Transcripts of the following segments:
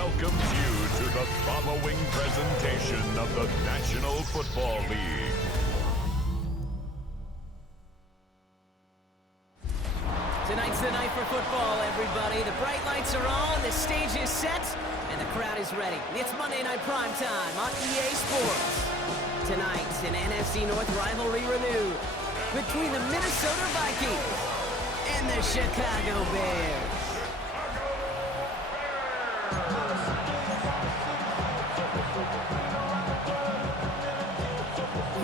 welcomes you to the following presentation of the National Football League. Tonight's the night for football, everybody. The bright lights are on, the stage is set, and the crowd is ready. It's Monday Night Prime Time on EA Sports. Tonight, an NFC North rivalry renewed between the Minnesota Vikings and the Chicago Bears.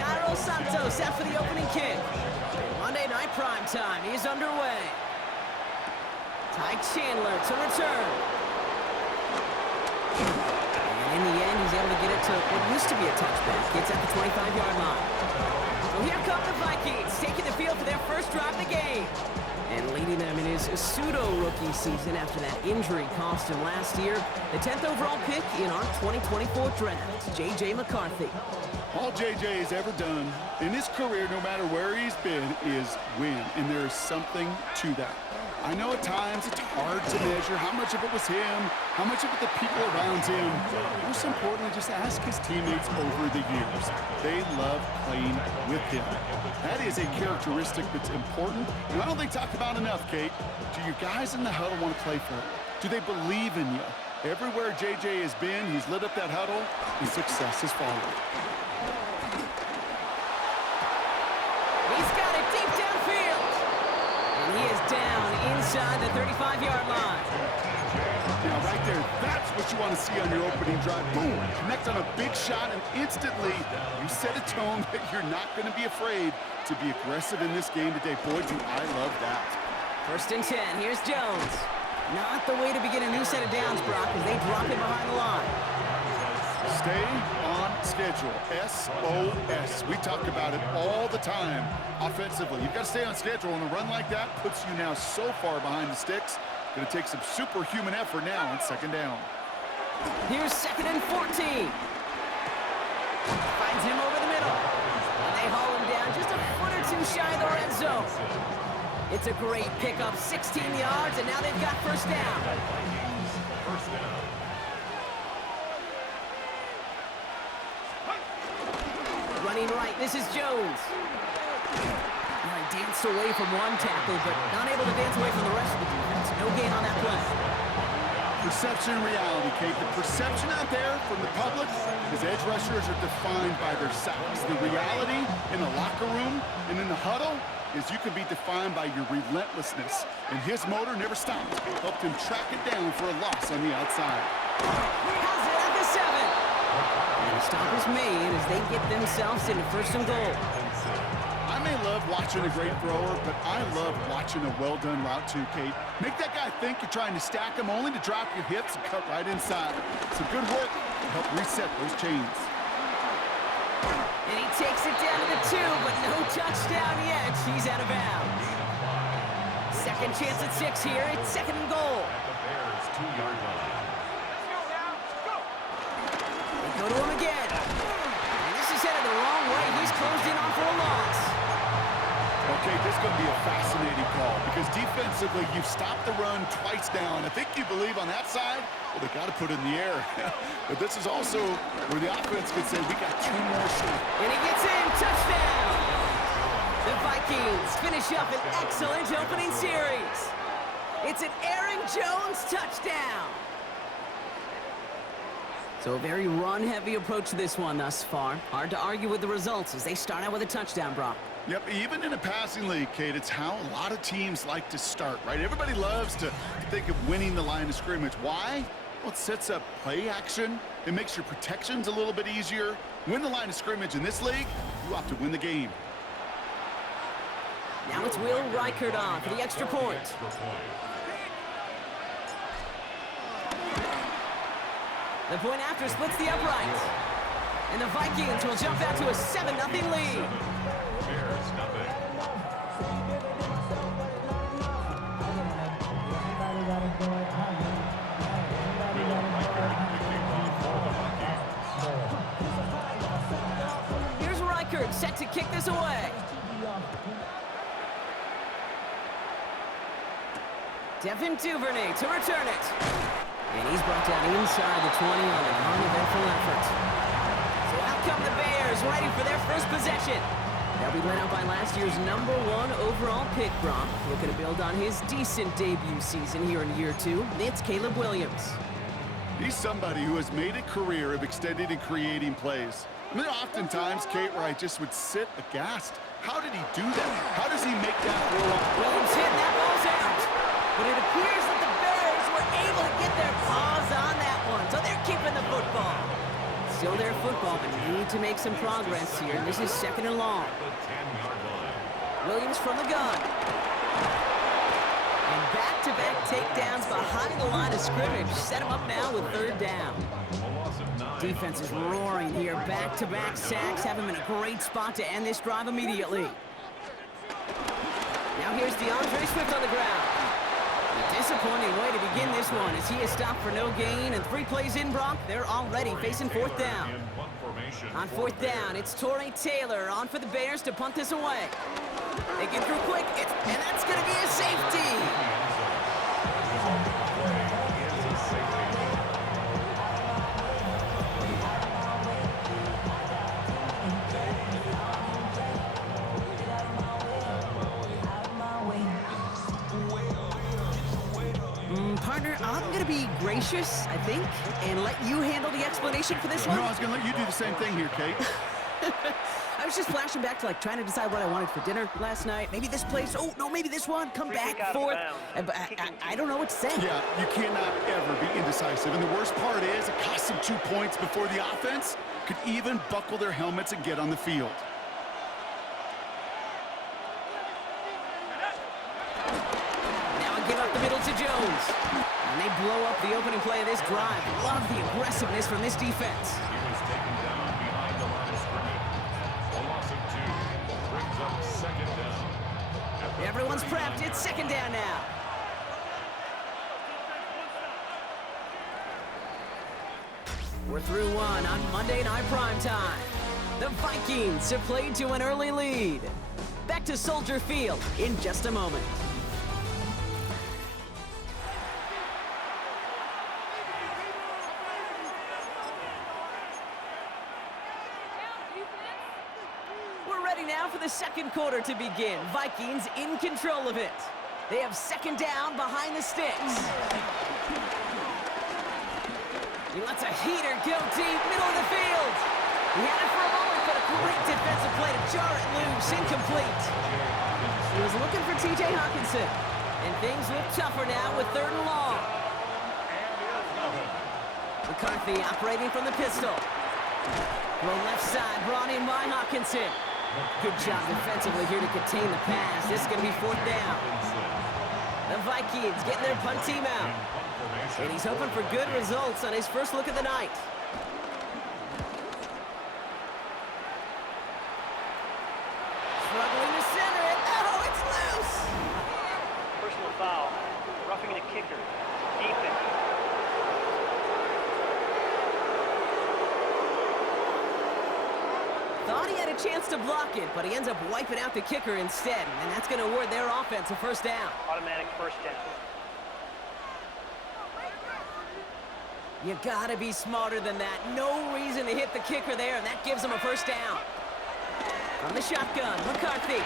Cairo Santos out for the opening kick. Monday Night Prime Time is underway. Ty Chandler to return. And in the end, he's able to get it to what used to be a touchback. It's at the 25-yard line. So here come the Vikings, taking the field for their first drive of the game. And leading them in his pseudo-rookie season after that injury cost him last year. The 10th overall pick in our 2024 draft, J.J. McCarthy. All J.J. has ever done in his career, no matter where he's been, is win. And there is something to that. I know at times it's hard to measure how much of it was him, how much of it the people around him. Most importantly, just ask his teammates over the years. They love playing with him. That is a characteristic that's important, and I don't think talked about enough, Kate. Do your guys in the huddle want to play for him? Do they believe in you? Everywhere J.J. has been, he's lit up that huddle, and success has followed. He's got it deep downfield. And he is down inside the 35-yard line. Now, right there, that's what you want to see on your opening drive. Boom! Connect on a big shot, and instantly you set a tone that you're not going to be afraid to be aggressive in this game today. Boy, do I love that. First and 10. Here's Jones. Not the way to begin a new set of downs, Brock, as they drop it behind the line. Stay on schedule. S-O-S. We talk about it all the time offensively. You've got to stay on schedule, and a run like that puts you now so far behind the sticks. Going to take some superhuman effort now on second down. Here's second and 14. Finds him over the middle. And they haul him down just a foot or two shy of the red zone. It's a great pickup, 16 yards, and now they've got first down. Running right, this is Jones. He danced away from one tackle, but not able to dance away from the rest of the defense. No gain on that play. Perception and reality, Kate. The perception out there from the public is edge rushers are defined by their size. The reality in the locker room and in the huddle is you can be defined by your relentlessness. And his motor never stopped. Helped him track it down for a loss on the outside. Has it at the 7. And a stop is made as they get themselves into first and goal. I may love watching a great thrower, but I love watching a well-done route too, Kate. Make that guy think you're trying to stack him only to drop your hips and cut right inside. Some good work to help reset those chains. And he takes it down to the 2, but no touchdown yet. He's out of bounds. Second chance at 6 here. It's second and goal. They go to him again. And this is headed the wrong way. He's closed in on for a loss. Okay, this is going to be a fascinating call because defensively, you've stopped the run twice down. I think you believe on that side, well, they got to put it in the air. But this is also where the offense could say, we got 2 more short. And he gets in, touchdown! The Vikings finish up an excellent opening series. It's an Aaron Jones touchdown. So a very run-heavy approach to this one thus far. Hard to argue with the results as they start out with a touchdown, Brock. Yep, even in a passing league, Kate, it's how a lot of teams like to start, right? Everybody loves to think of winning the line of scrimmage. Why? Well, it sets up play action. It makes your protections a little bit easier. Win the line of scrimmage in this league, you have to win the game. Now it's Will Reichert on for the extra point. The point after splits the uprights. And the Vikings will jump out to a 7-0 lead. Here's Reichert set to kick this away. Devin Duvernay to return it. And he's brought down inside the 20 on an uneventful effort. So out come the Bears, ready for their first possession. They'll be led out by last year's #1 overall pick, Brock. Looking to build on his decent debut season here in year 2. It's Caleb Williams. He's somebody who has made a career of extending and creating plays. I mean, oftentimes, Kate, where I just would sit aghast. How did he do that? How does he make that throw? Williams hitting that ball's out. But it appears that the Bears were able to get their paws on that one. So they're keeping the football. Still their football, but need to make some progress here. This is 2nd and long. Williams from the gun. And back-to-back takedowns behind the line of scrimmage. Set him up now with 3rd down. Defense is roaring here. Back-to-back sacks have him in a great spot to end this drive immediately. Now here's DeAndre Swift on the ground. A disappointing way to begin this one as he is stopped for no gain, and 3 plays in, Brock. They're already facing 4th down. On 4th down, it's Torrey Taylor on for the Bears to punt this away. They get through quick, and that's going to be a safety. Partner, I'm going to be gracious, I think, and let you handle the explanation for this one. No, I was going to let you do the same thing here, Kate. I was just flashing back to, like, trying to decide what I wanted for dinner last night. Maybe this place. Oh, no, maybe this one. Come back, forth. I don't know what to say. Yeah, you cannot ever be indecisive. And the worst part is it costs them 2 points before the offense could even buckle their helmets and get on the field. Give up the middle to Jones. And they blow up the opening play of this drive. Love the aggressiveness from this defense. He was taken down behind the line of scrimmage. A loss of 2 brings up 2nd down. Everyone's prepped. It's 2nd down now. We're through one on Monday Night Primetime. The Vikings have played to an early lead. Back to Soldier Field in just a moment. Now for the 2nd quarter to begin. Vikings in control of it. They have 2nd down behind the sticks. He lets a heater go deep, middle of the field. He had it for a moment, but a great defensive play to jar it loose, incomplete. He was looking for T.J. Hawkinson, and things look tougher now with 3rd and long. McCarthy operating from the pistol. Throw left side, brought in by Hawkinson. Good job defensively here to contain the pass. This is going to be 4th down. The Vikings getting their punt team out. And he's hoping for good results on his first look of the night. Struggling to center it. Oh, it's loose! Personal foul. Roughing the kicker. Defense. Thought he had a chance to block it, but he ends up wiping out the kicker instead, and that's going to award their offense a 1st down. Automatic 1st down. You got to be smarter than that. No reason to hit the kicker there, and that gives him a 1st down. From the shotgun, McCarthy.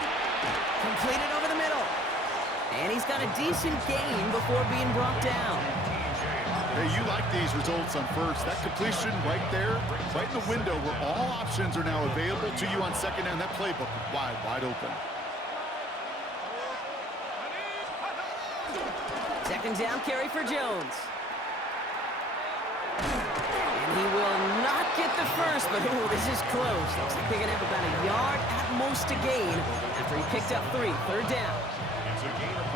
Completed over the middle. And he's got a decent gain before being brought down. Hey, you like these results on first. That completion right there, right in the window where all options are now available to you on 2nd down. That playbook wide open. 2nd down carry for Jones. And he will not get the first, but ooh, this is close. Looks like they're going to have about a yard at most to gain after he picked up 3. 3rd down.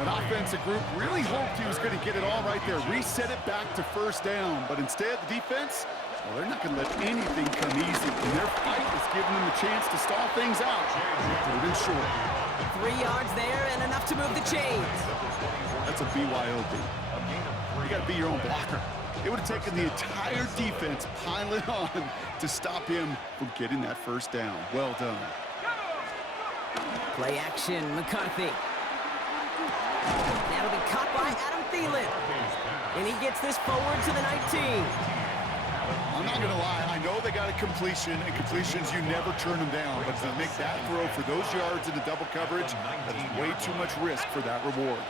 An offensive group really hoped he was going to get it all right there, reset it back to 1st down. But instead, the defense, well, they're not going to let anything come easy. And their fight is giving them a chance to stall things out. 3rd and short. 3 yards there and enough to move the chains. That's a BYOB. You got to be your own blocker. It would have taken the entire defense piling on to stop him from getting that 1st down. Well done. Play action, McCarthy. That'll be caught by Adam Thielen. And he gets this forward to the 19. I'm not going to lie. I know they got a completion, and completions, you never turn them down. But to make that throw for those yards into double coverage, that's way too much risk for that reward.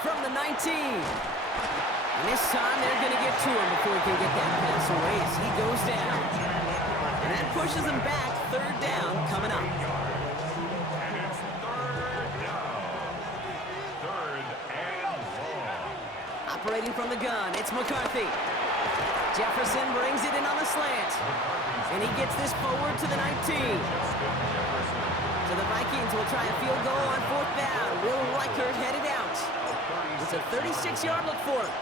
From the 19. And this time they're going to get to him before he can get that pass away as he goes down. And that pushes him back. Third down coming up. And it's third down. Third and long. Operating from the gun, it's McCarthy. Jefferson brings it in on the slant. And he gets this forward to the 19. So the Vikings will try a field goal on fourth down. Will Reichert headed out. It's a 36-yard look for him.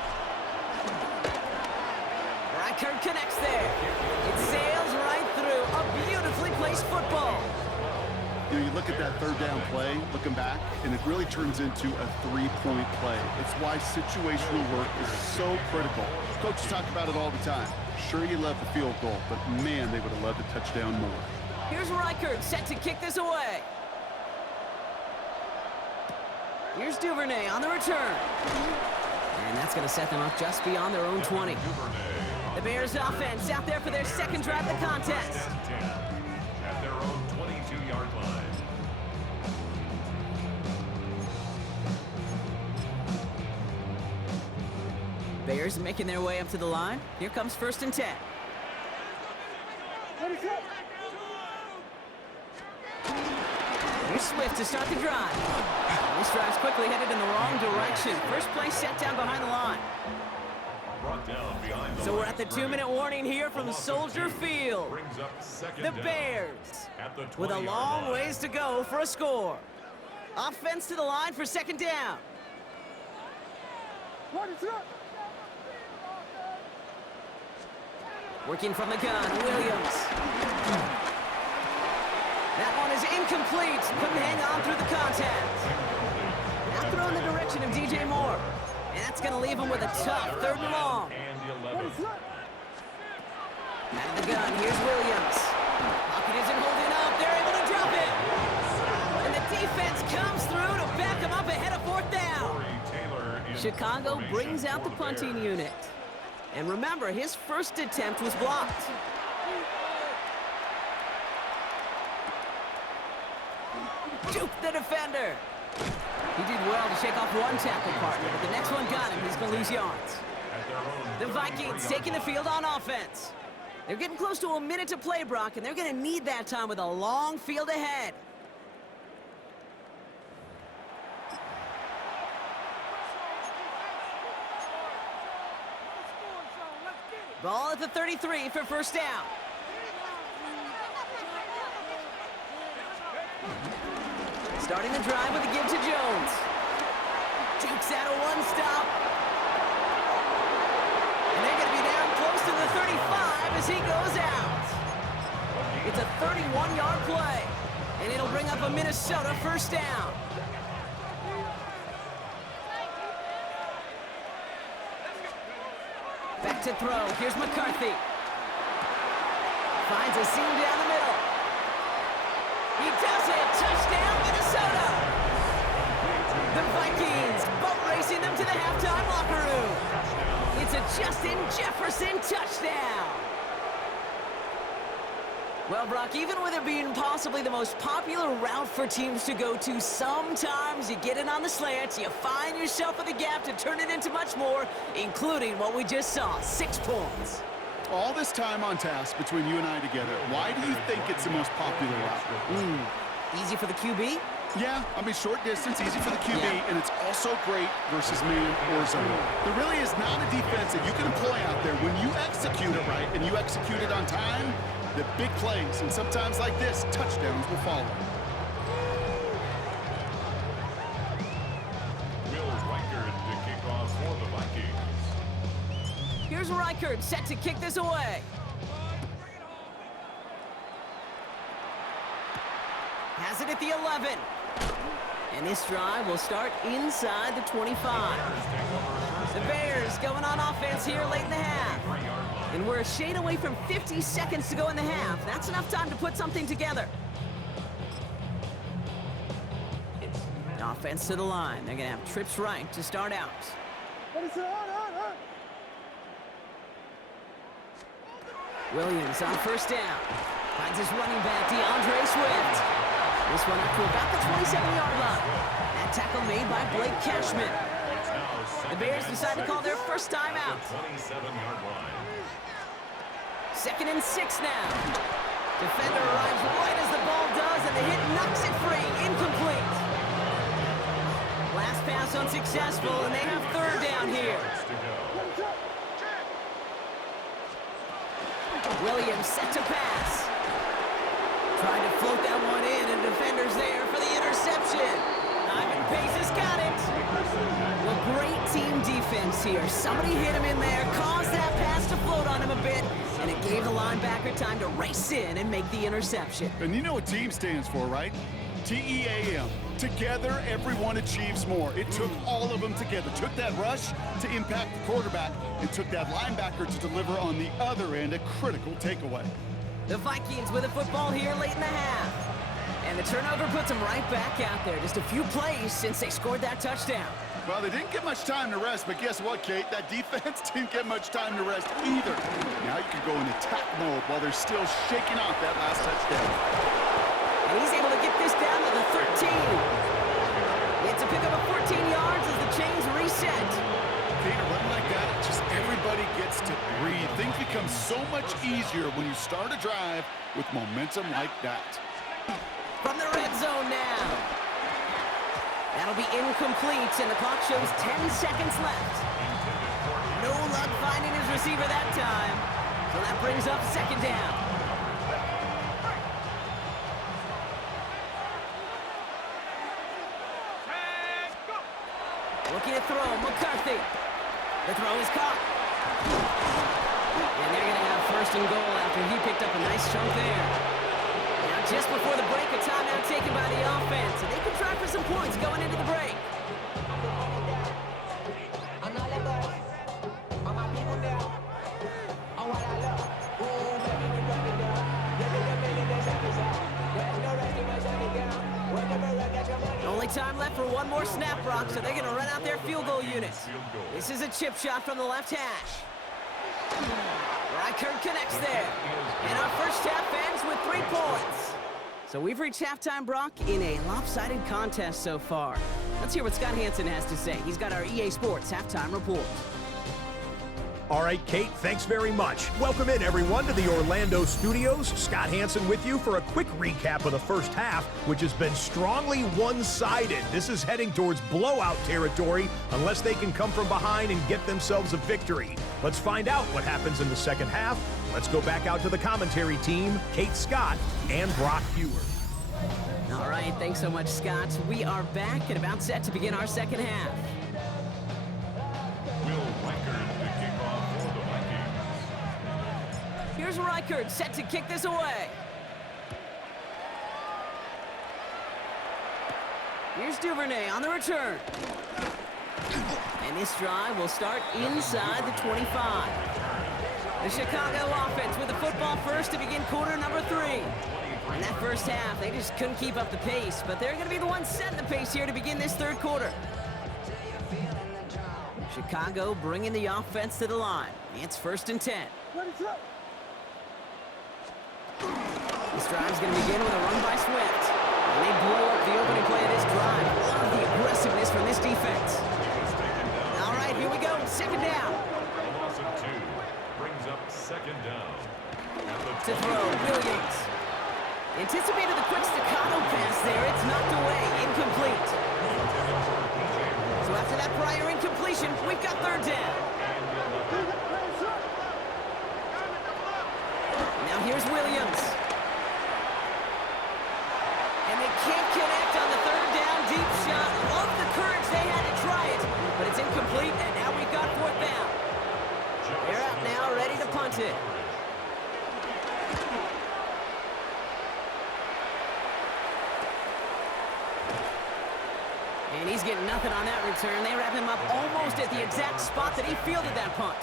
Reichert connects there. It sails right through. A beautifully placed football. You know, you look at that third down play, looking back, and it really turns into a three-point play. It's why situational work is so critical. Coaches talk about it all the time. Sure, you love the field goal, but man, they would have loved a touchdown more. Here's Reichert set to kick this away. Here's Duvernay on the return. And that's going to set them up just beyond their own 20. The Bears offense out there for their second drive of the contest. At their own 22-yard line. Bears making their way up to the line. Here comes 1st and 10. Here's Swift to start the drive. This drive's quickly headed in the wrong direction. First play set down behind the line. Brought down behind the So we're line at the of 2-minute warning here from Loss of Soldier 2. Field. Brings up second The down Bears at the with a 20-yard long line. ways to go for a score. Offense to the line for second down. Working from the gun, Williams. That one is incomplete. Couldn't hang on through the contact. Now throw in the direction of DJ Moore. And that's going to leave him with a tough 3rd and long. And 11. Out of the gun, here's Williams. Pocket isn't holding up. They're able to drop it. And the defense comes through to back him up ahead of 4th down. Taylor in Chicago formation brings out the for punting Bears. unit. And remember, his first attempt was blocked. Juke the defender. He did well to shake off one tackle partner, but the next one got him. He's going to lose yards. At their own The Vikings 23-yard taking the line. field on offense. They're getting close to a minute to play, Brock, and they're going to need that time with a long field ahead. Ball at the 33 for 1st down. Starting the drive with a give to Jones. Jukes out a one-stop. And they're going to be down close to the 35 as he goes out. It's a 31-yard play, and it'll bring up a Minnesota 1st down. Back to throw. Here's McCarthy. Finds a seam down the middle. He does it. Touchdown, Minnesota. The Vikings boat racing them to the halftime locker room. It's a Justin Jefferson touchdown. Well, Brock, even with it being possibly the most popular route for teams to go to, sometimes you get it on the slants, you find yourself with a gap to turn it into much more, including what we just saw, 6 points. All this time on task between you and I together, why do you think it's the most popular route? Easy for the QB? Yeah, I mean, short distance, easy for the QB, Yeah. and it's also great versus man or zone. There really is not a defense that you can employ out there when you execute it right and you execute it on time, the big plays, and sometimes like this, touchdowns will follow. Will Reichert to kick off for the Vikings. Here's Reichert set to kick this away. Has it at the 11. And this drive will start inside the 25. The Bears going on offense here late in the half. And we're a shade away from 50 seconds to go in the half. That's enough time to put something together. Offense to the line. They're going to have trips right to start out. Williams on first down. Finds his running back, DeAndre Swift. This one up to about the 27-yard line. That tackle made by Blake Cashman. The Bears decide to call their first time out. 27-yard line. 2nd and 6 now. Defender arrives right as the ball does, and the hit knocks it free. Incomplete. Last pass unsuccessful, and they have 3rd down here. Williams set to pass. Trying to float that one in, and defender's there for the interception. Ivan Pace has got it. Well, great team defense here. Somebody hit him in there, caused that pass to float on him a bit, and it gave the linebacker time to race in and make the interception. And you know what team stands for, right? T-E-A-M. Together, everyone achieves more. It took all of them together. Took that rush to impact the quarterback and took that linebacker to deliver on the other end a critical takeaway. The Vikings with the football here late in the half. And the turnover puts them right back out there. Just a few plays since they scored that touchdown. Well, they didn't get much time to rest, but guess what, Kate? That defense didn't get much time to rest either. Now you can go in attack mode while they're still shaking off that last touchdown. And he's able to get this down to the 13. It's a pick up of 14 yards as the chains reset. Kate, a run like that, just everybody gets to breathe. Things become so much easier when you start a drive with momentum like that. From the red zone now. That'll be incomplete, and the clock shows 10 seconds left. No luck finding his receiver that time. So that brings up 2nd down. Looking to throw, McCarthy. The throw is caught. And they're going to have 1st and goal after he picked up a nice chunk there. Now just before the break, a timeout taken by the offense, and they can try for some points going into the break. Only time left for one more snap, Brock, so they're going to run out their field goal unit. This is a chip shot from the left hash. Reichert connects there. And our first half ends with 3 points. So we've reached halftime, Brock, in a lopsided contest so far. Let's hear what Scott Hansen has to say. He's got our EA Sports halftime report. All right, Kate, thanks very much. Welcome in, everyone, to the Orlando studios. Scott Hansen with you for a quick recap of the first half, which has been strongly one-sided. This is heading towards blowout territory unless they can come from behind and get themselves a victory. Let's find out what happens in the second half. Let's go back out to the commentary team, Kate Scott and Brock Hewer. All right, thanks so much, Scott. We are back and about set to begin our second half. Here's Reichert set to kick this away. Here's Duvernay on the return. And this drive will start inside the 25. The Chicago offense with the football first to begin quarter number 3. In that first half, they just couldn't keep up the pace, but they're going to be the ones setting the pace here to begin this 3rd quarter. Chicago bringing the offense to the line. It's 1st and 10. This drive's going to begin with a run by Swift. And they blow up the opening play of this drive. Love the aggressiveness from this defense. All right, here we go. 2nd down. A loss of 2 brings up 2nd down. To throw, Williams. Anticipated the quick staccato pass there. It's knocked away. Incomplete. So after that prior incompletion, we've got 3rd down. Now here's Williams. And they can't connect on the 3rd down deep shot. Love the courage they had to try it, but it's incomplete, and now we've got 4th down. They're out now, ready to punt it. And he's getting nothing on that return. They wrap him up almost at the exact spot that he fielded that punt.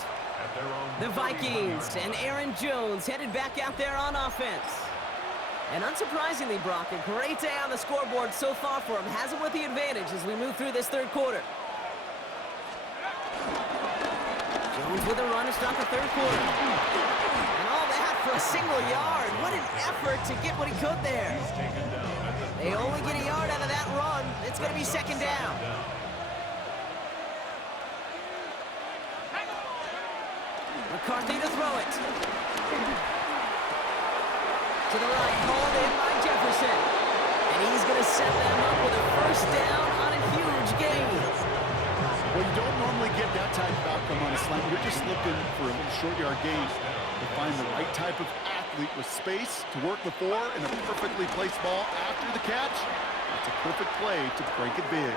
The Vikings and Aaron Jones headed back out there on offense. And unsurprisingly, Brock, a great day on the scoreboard so far for him. Has him with the advantage as we move through this third quarter. Jones with a run to start the third quarter. And all that for a single yard. What an effort to get what he could there. They only get a yard out of that run. It's going to be second down. McCarthy to throw it. To the right, hauled in by Jefferson. And he's going to set them up with a first down on a huge gain. Well, you don't normally get that type of outcome on a slant. You're just looking for a little short yard gain to find the right type of athlete with space to work before and a perfectly placed ball after the catch. That's a perfect play to break it big.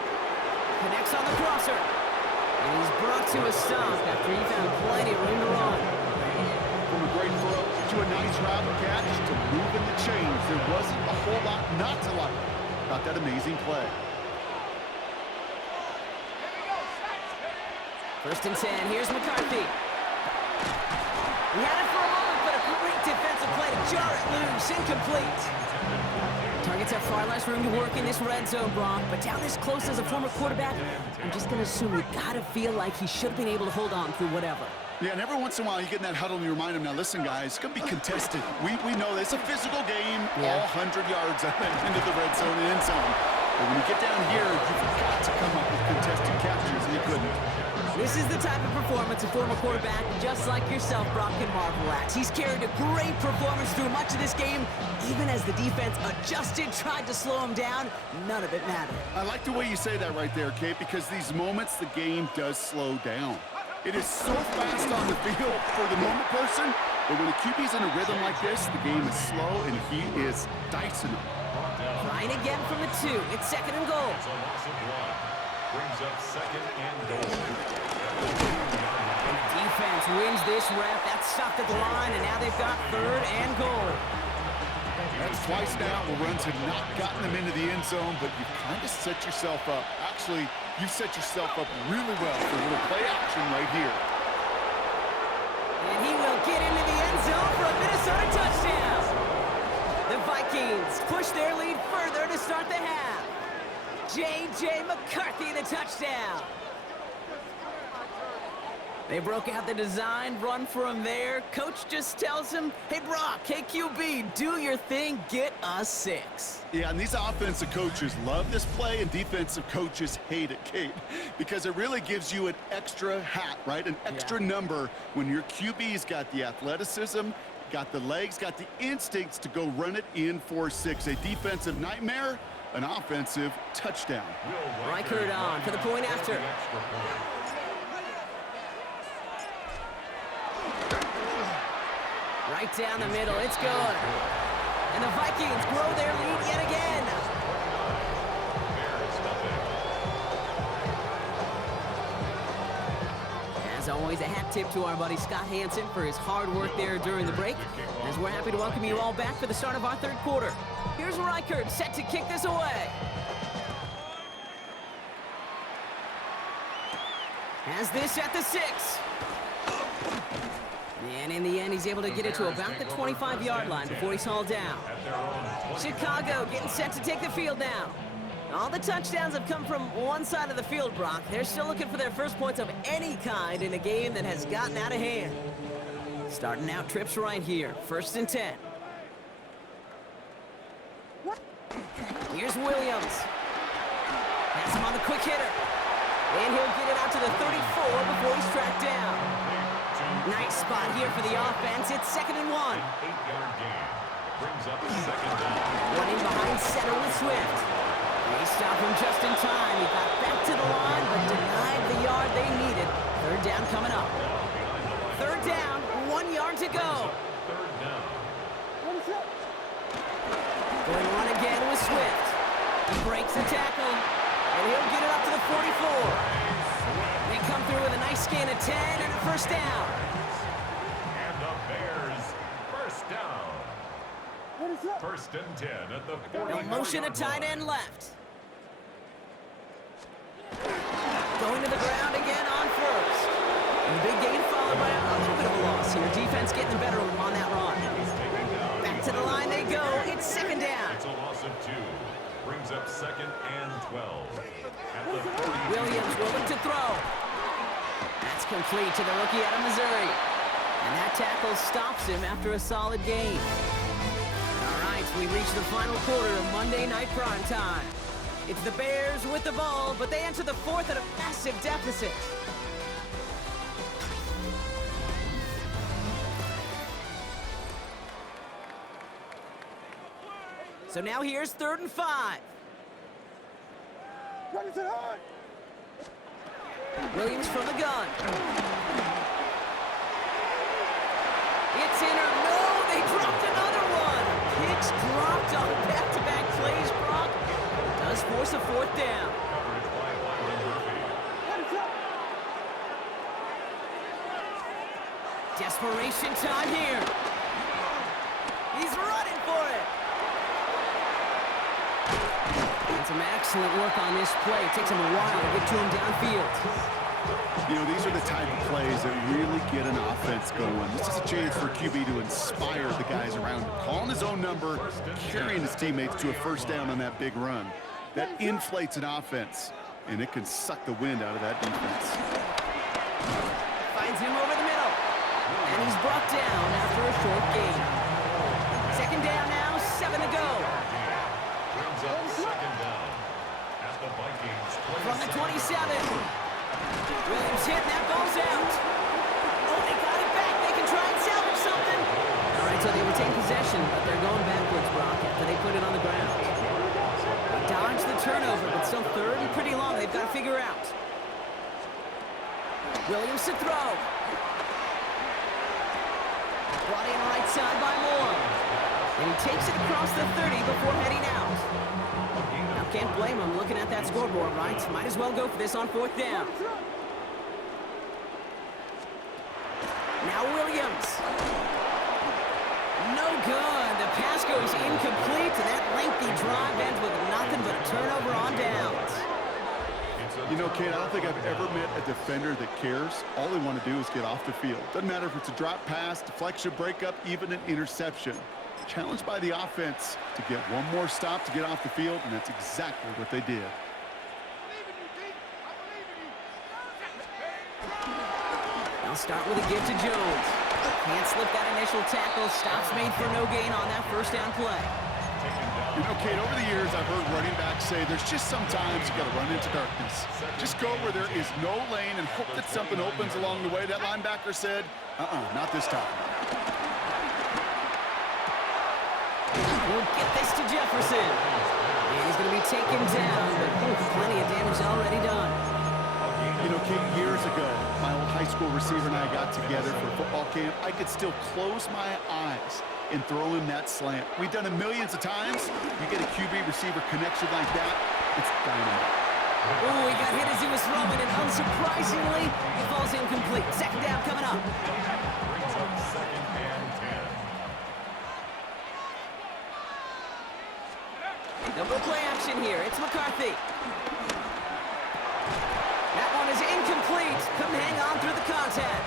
Connects on the crosser. And he's brought to a stop after he found plenty of room to run. From a great throw to a nice route catch to moving the chains. There wasn't a whole lot not to like about that amazing play. First and 10, here's McCarthy. He had it for a moment, but a great defensive play to jar it loose, incomplete. Targets have far less room to work in this red zone, Brock, but down this close as a former quarterback, I'm just going to assume you got to feel like he should have been able to hold on through whatever. Yeah, and every once in a while you get in that huddle and you remind him, now listen guys, it's going to be contested. We know it's a physical game, all 100 yards up and into the red zone and end zone. But when you get down here, you've got to come up with contested captures, and you couldn't. This is the type of performance a former quarterback, just like yourself, Brock, can marvel at. He's carried a great performance through much of this game. Even as the defense adjusted, tried to slow him down, none of it mattered. I like the way you say that right there, Kate, because these moments the game does slow down. It is so fast on the field for the normal person, but when the QB's in a rhythm like this, the game is slow and he is dicing them. Trying again from the 2. It's second and goal. It's a loss of 1. Brings up second and goal. Defense wins this rep. That's stopped at the line, and now they've got third and goal. That's twice now where runs have not gotten them into the end zone, but you've kind of set yourself up. Actually, you've set yourself up really well for a little play action right here. And he will get into the end zone for a Minnesota touchdown. The Vikings push their lead further to start the half. J.J. McCarthy, the touchdown. They broke out the design, run for him there. Coach just tells him, hey, Brock, hey, QB, do your thing, get us 6. Yeah, and these offensive coaches love this play, and defensive coaches hate it, Kate, because it really gives you an extra hat, right? An extra number when your QB's got the athleticism, got the legs, got the instincts to go run it in for 6. A defensive nightmare, an offensive touchdown. Reichert on for the point after. Right down the middle, it's good. And the Vikings grow their lead yet again. As always, a hat tip to our buddy Scott Hansen for his hard work there during the break, as we're happy to welcome you all back for the start of our third quarter. Here's Reichert set to kick this away. Has this at the 6. And in the end, he's able to get it to about the 25-yard line before he's hauled down. Chicago getting set to take the field now. All the touchdowns have come from one side of the field, Brock. They're still looking for their first points of any kind in a game that has gotten out of hand. Starting out trips right here. First and 10. Here's Williams. Has him on the quick hitter. And he'll get it out to the 34 before he's tracked down. Nice spot here for the offense. It's second and 1. 8-yard gain. Brings up second down. Running behind center with Swift. They stop him just in time. He got back to the line, but denied the yard they needed. Third down coming up. Third down, 1 yard to go. Third down. Going on again with Swift. He breaks the tackle, and he'll get it up to the 44. They come through with a nice gain of 10 and a first down. And the Bears first down. First and 10 at the 40. They'll motion a tight end left. Going to the ground again on first. And the big gain followed by a little bit of a loss here. Defense getting the better of him on that run. Back To the line they go. It's second down. It's a loss of 2. Brings up second and 12. At the 30. Williams will look to throw. That's complete to the rookie out of Missouri. And that tackle stops him after a solid gain. All right, we reach the final quarter of Monday Night Prime Time. It's the Bears with the ball, but they enter the fourth at a massive deficit. So now here's 3rd and 5. Williams from the gun. It's in or no, they dropped another one. Kicks dropped on back-to-back plays, Brock. Does force a 4th down. Coverage by Byron Murphy. Desperation time here. He's running for it. And some excellent work on this play. It takes him a while to get to him downfield. You know, these are the type of plays that really get an offense going. This is a chance for QB to inspire the guys around him. Calling his own number, carrying his teammates to a 1st down on that big run. That inflates an offense, and it can suck the wind out of that defense. Finds him over the middle. And he's brought down after a short gain. Second down now, 7 to go. Brings up second down. At the Vikings 27. From the 27. Williams hit, and that ball's out. Oh, they got it back. They can try and salvage something. All right, so they retain possession, but they're going backwards, Brock, after they put it on the ground. They dodged the turnover, but still 3rd and pretty long. They've got to figure out. Williams to throw. Brought in right side by Moore. And he takes it across the 30 before heading out. Now, can't blame him looking at that scoreboard, right? Might as well go for this on 4th down. Now Williams. No good. The pass goes incomplete, and that lengthy drive ends with nothing but a turnover on downs. You know, Kate, I don't think I've ever met a defender that cares. All they want to do is get off the field. Doesn't matter if it's a drop pass, deflection, breakup, even an interception. Challenged by the offense to get one more stop to get off the field, and that's exactly what they did. They'll start with a give to Jones. Can't slip that initial tackle. Stops made for no gain on that 1st down play. You know, Kate, over the years, I've heard running backs say there's just sometimes you got to run into darkness. Just go where there is no lane and hope that something opens along the way. That linebacker said, not this time. We'll get this to Jefferson. And he's going to be taken down, but plenty of damage already done. You know, Kate, years ago, my old high school receiver and I got together for football camp. I could still close my eyes and throw him that slant. We've done it millions of times. You get a QB receiver connection like that, it's dynamite. Oh, he got hit as he was throwing, and unsurprisingly, it falls incomplete. Second down coming up. Brings up second and 10. Double play action here. It's McCarthy. That one is incomplete. Couldn't hang on through the contact.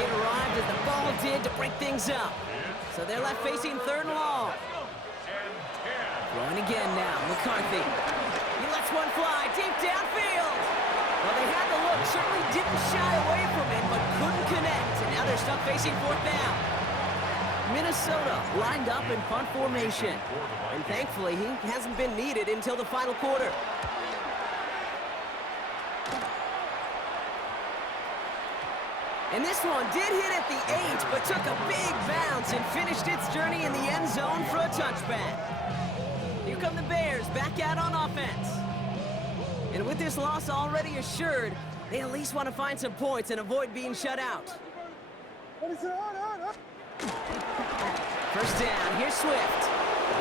It arrived as the ball did to break things up. So they're left facing 3rd and long. Throwing again now, McCarthy. He lets one fly deep downfield. Well, they had the look, certainly didn't shy away from it, but couldn't connect. And now they're stuck facing 4th down. Minnesota lined up in punt formation. And thankfully, he hasn't been needed until the final quarter. And this one did hit at the 8, but took a big bounce and finished its journey in the end zone for a touchback. Here come the Bears back out on offense. And with this loss already assured, they at least want to find some points and avoid being shut out. First down, here's Swift.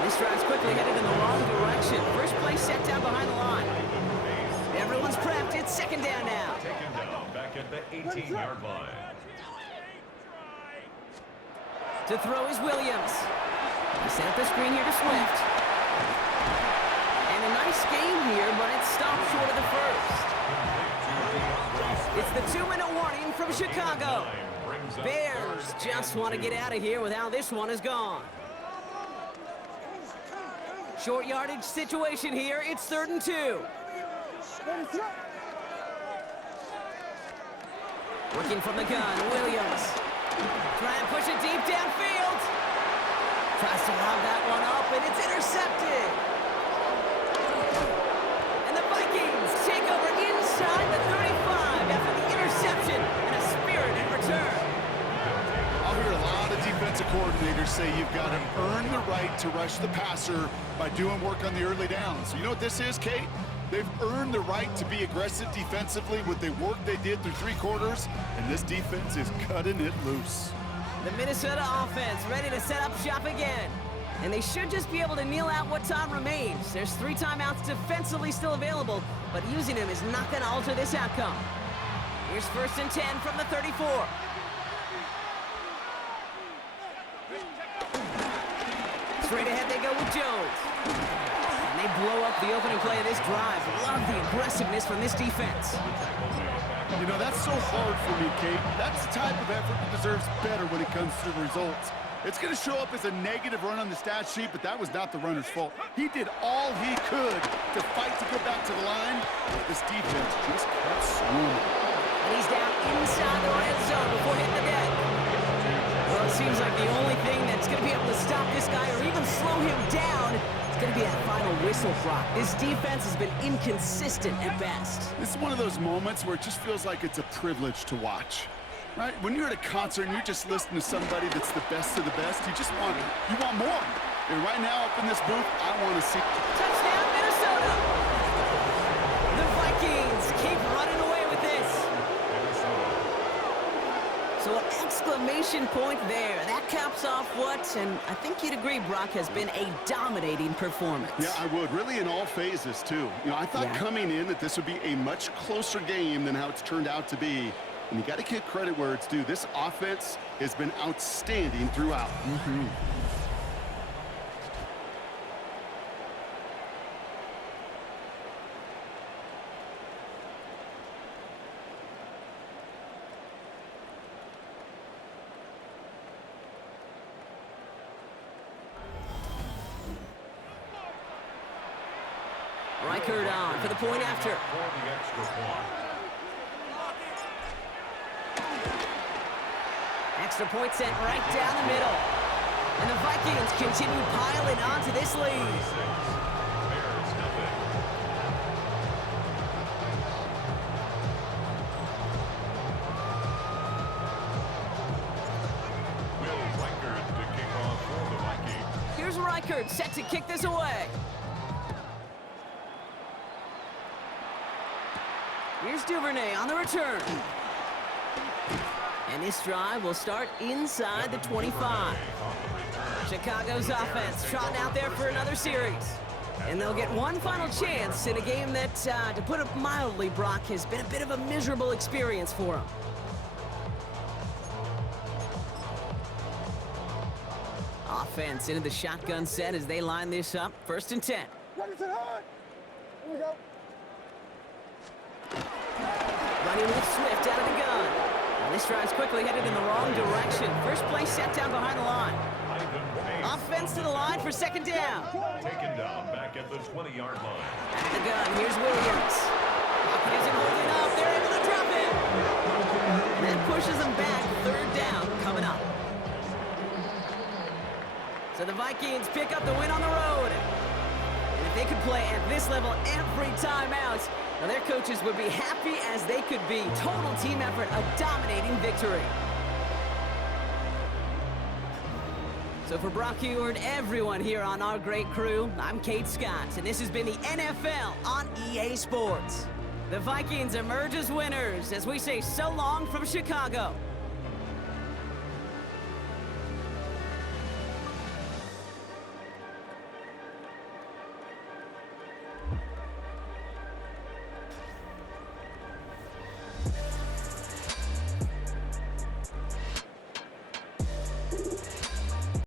This drive's quickly headed in the wrong direction. First play set down behind the line. Everyone's prepped. It's second down now. Taken down back at the 18-yard line. To throw is Williams. He set up the screen here to Swift. And a nice game here, but it stopped short of the first. It's the 2-minute warning from Chicago. Brings up Bears third just and want to 2. get out of here with how this one is gone. Short yardage situation here. It's 3rd and 2. Working from the gun, Williams. Try and push it deep downfield. Tries to lob that one up, and it's intercepted. And the Vikings take over inside the 35 after the interception and a spirited return. I'll hear a lot of defensive coordinators say you've got to earn the right to rush the passer by doing work on the early downs. You know what this is, Kate? They've earned the right to be aggressive defensively with the work they did through 3 quarters, and this defense is cutting it loose. The Minnesota offense ready to set up shop again. And they should just be able to kneel out what time remains. There's 3 timeouts defensively still available, but using them is not going to alter this outcome. Here's 1st and 10 from the 34. Straight ahead they go with Jones. And they blow up the opening play of this drive. Love the aggressiveness from this defense. You know, that's so hard for me, Kate. That's the type of effort that deserves better when it comes to the results. It's going to show up as a negative run on the stat sheet, but that was not the runner's fault. He did all he could to fight to go back to the line. This defense just kept swarming. And he's down inside the red zone before hitting the deck. Well, it seems like the only thing that's going to be able to stop this guy or even slow him down is going to be that final whistle, Brock. This defense has been inconsistent at best. This is one of those moments where it just feels like it's a privilege to watch. Right? When you're at a concert and you're just listening to somebody that's the best of the best, you want more. And right now up in this booth, I want to see. Touchdown, Minnesota! The Vikings keep running away with this. So an exclamation point there. That caps off what, and I think you'd agree, Brock, has been a dominating performance. Yeah, I would. Really in all phases, too. You know, I thought coming in that this would be a much closer game than how it's turned out to be. And you got to give credit where it's due. This offense has been outstanding throughout. Reichert on for the point after. For the extra point. Extra point sent right down the middle. And the Vikings continue piling onto this lead. Bears nothing. Will Reichert to kick off for the Vikings. Here's Reichert set to kick this away. Here's Duvernay on the return. And this drive will start inside the 25. Chicago's offense trotting out there for another series. And they'll get one final chance in a game that, to put it mildly, Brock, has been a bit of a miserable experience for them. Offense into the shotgun set as they line this up. 1st and 10. Running with Swift out of the gun. And this drive's quickly headed in the wrong direction. First play set down behind the line. Offense to the line for 2nd down. Taken down back at the 20-yard line. Out of the gun, here's Williams. Pocket isn't holding up. They're able to drop him. And that pushes them back. 3rd down coming up. So the Vikings pick up the win on the road. And if they could play at this level every time out, now their coaches would be happy as they could be. Total team effort, a dominating victory. So for Brock Hugh and everyone here on our great crew, I'm Kate Scott, and this has been the NFL on EA Sports. The Vikings emerge as winners as we say so long from Chicago.